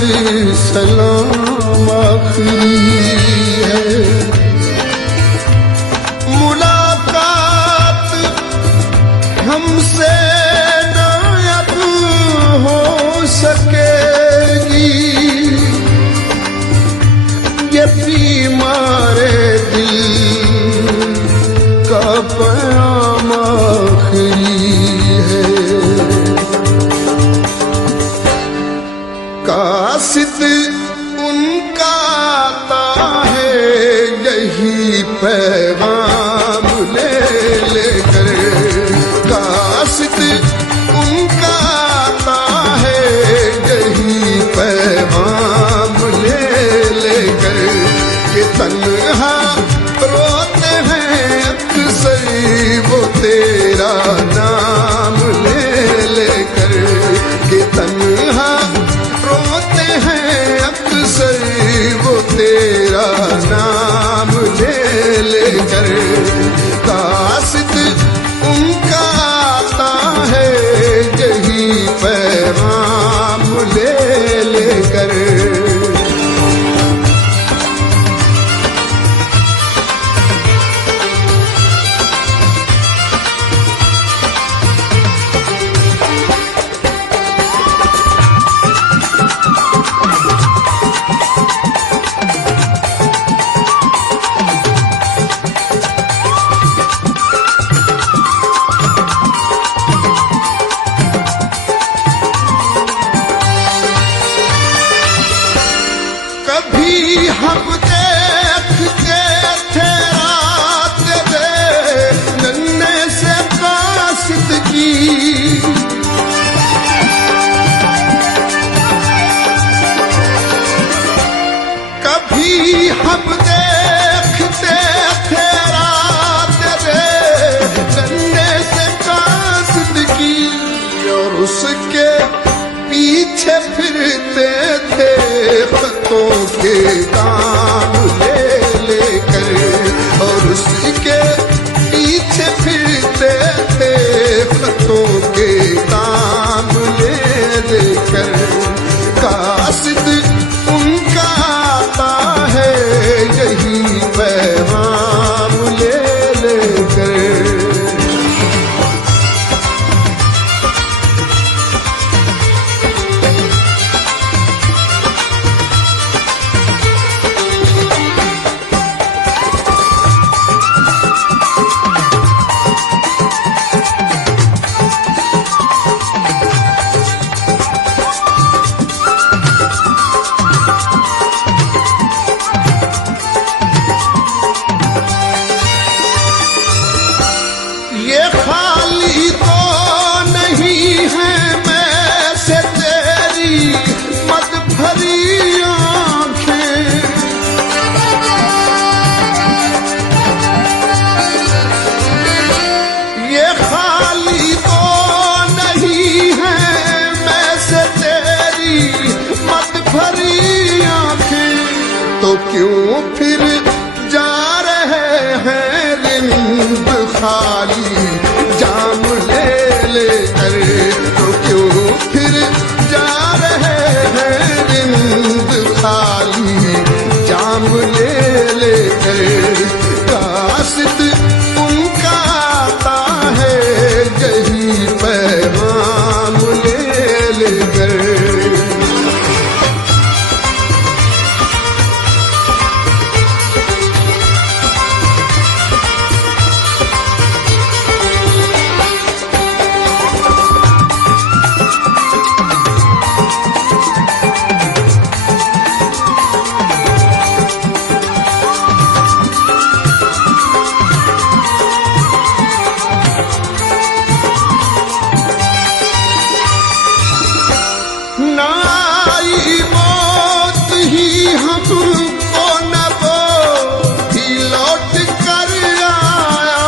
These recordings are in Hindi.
सलाम आखिरी है। मुलाकात हमसे न अब हो सकेगी, ये बीमारे दिल का पैगाम आखिरी है। कासिद उनका आता है यही पैगाम ले लेकर, कासिद उनका आता है यही पैगाम ले लेकर। ये तन्हा रोते हैं अक्सर वो तेरा नाम ले लेकर, ये तन्हा रोते हैं अक्सर वो तेरा नाम ले लेकर। कासिद उनका आता है यही पैगाम ले लेकर। कभी हम देखते थे रात रे नन्हे से कासिद की, कभी हम देखते थे रात रे नन्हे से कासिद की, और उसके पीछे फिरते थे खतों के दाम ले लेकर, और उसके पीछे फिरते थे खतों के दाम ले लेकर। कासिद उनका आता है यही पैगाम ले लेकर। ये खाली तो नहीं है मैं से तेरी मद भरी आँखें, ये खाली तो नहीं है मैं से तेरी मद भरी आँखें। तो क्यों फिर जा रहे हैं रिंद खाली जाम ले लेकर, तो क्यों फिर जा रहे हैं रिंद खाली जाम ले लेकर। कासिद उनका आता है यही पैगाम ले लेकर। नाई मौत ही हमको न वो भी लौट कर आया,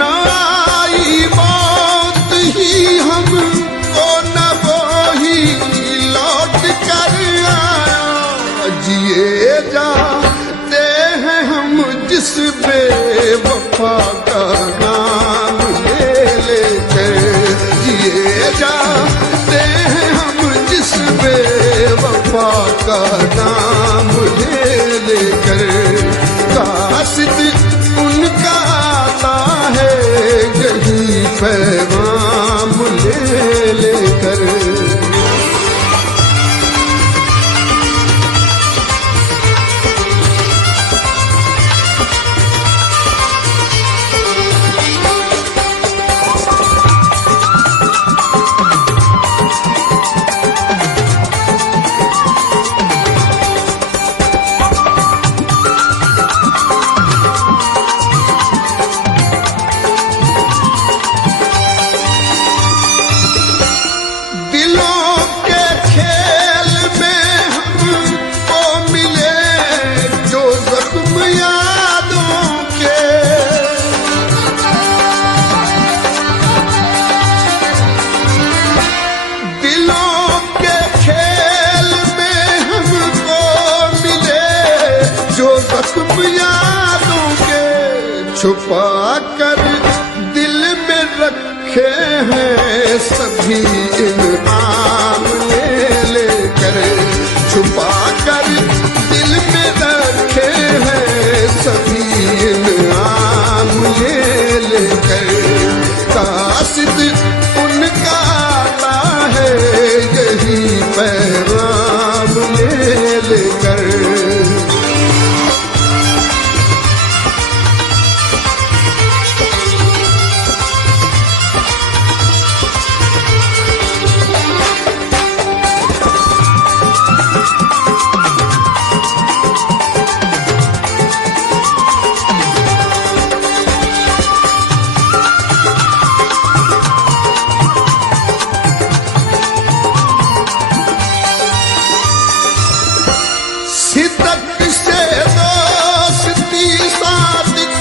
नाई मौत ही हमको न वो ही लौट कर आया। जिए जाते हैं हम जिस बेवफा का नाम ले का नाम ले लेकर, कासिद उनका आता है यही पैगाम ले लेकर। यादों के छुपा कर दिल में रखे हैं सभी इनाम ले लेकर, छुपा कर दिल में रखे हैं सभी इनाम ले लेकर, कासिद उनका आता है यही पैगाम ले लेकर। सिदक से दोस्ती सादिक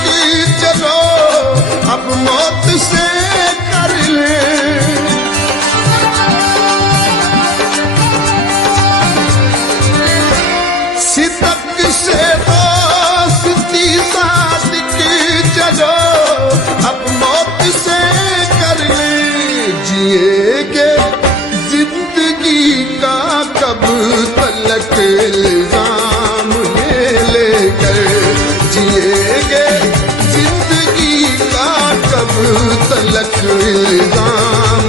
चलो अब मौत से कर ले, सिदक से दोस्ती सादिक चलो अब मौत से कर ले, जिएगे जिंदगी का कब तलक इल्जाम ले लेकर, जिएगे जिंदगी का कब तलक इल्जाम